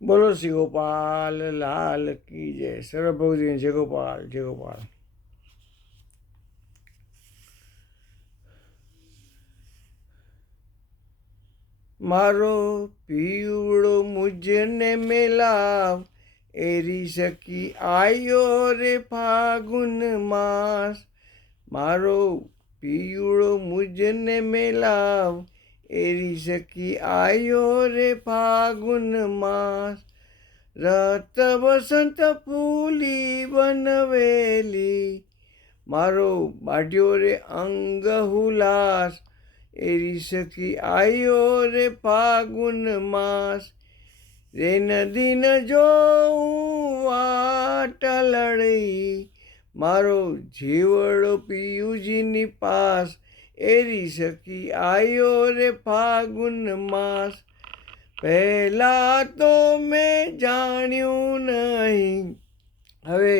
બોલો શ્રી ગોપાલ લાલ કી જય. સર્વભૌજી જય ગોપાલ જય ગોપાલ. મારો પીવડો મુજને મેલાવ, એરી સખી આયો રે ફાગુન માસ. મારો પીવડો મુજને મેલાવ, એરી સખી આયો રે ફાગુન માસ. રત વસંત ફૂલી બનવેલી, મારો બાઢ્યો રે અંગ હુલાસ. એરી સખી આયો રે ફાગુન માસ. રે નદી ન જોઉં વાટ લડી, મારો જીવડો પિયુજીની પાસ. એરી સખી આયો રે ફાગુન માસ. પહેલા તો મેં જાણ્યું નહીં, હવે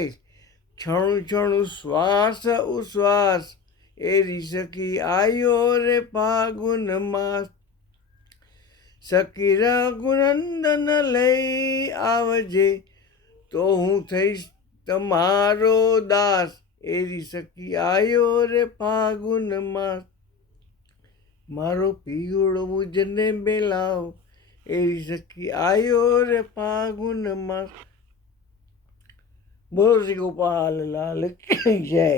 છણું છણું શ્વાસ ઉશ્વાસ. એરી સખી આયો રે ફાગુન માસ. સખી રઘુનંદન લઈ આવજે, તો હું થઈશ તમારો દાસ. એરી સખી આયો રે ફાગુન માસ. મારો પીવડો મુજને બેલાવ, એરી સખી આયો રે ફાગુન માસ. બોલો શ્રી ગોપાલ લાલ કી જય.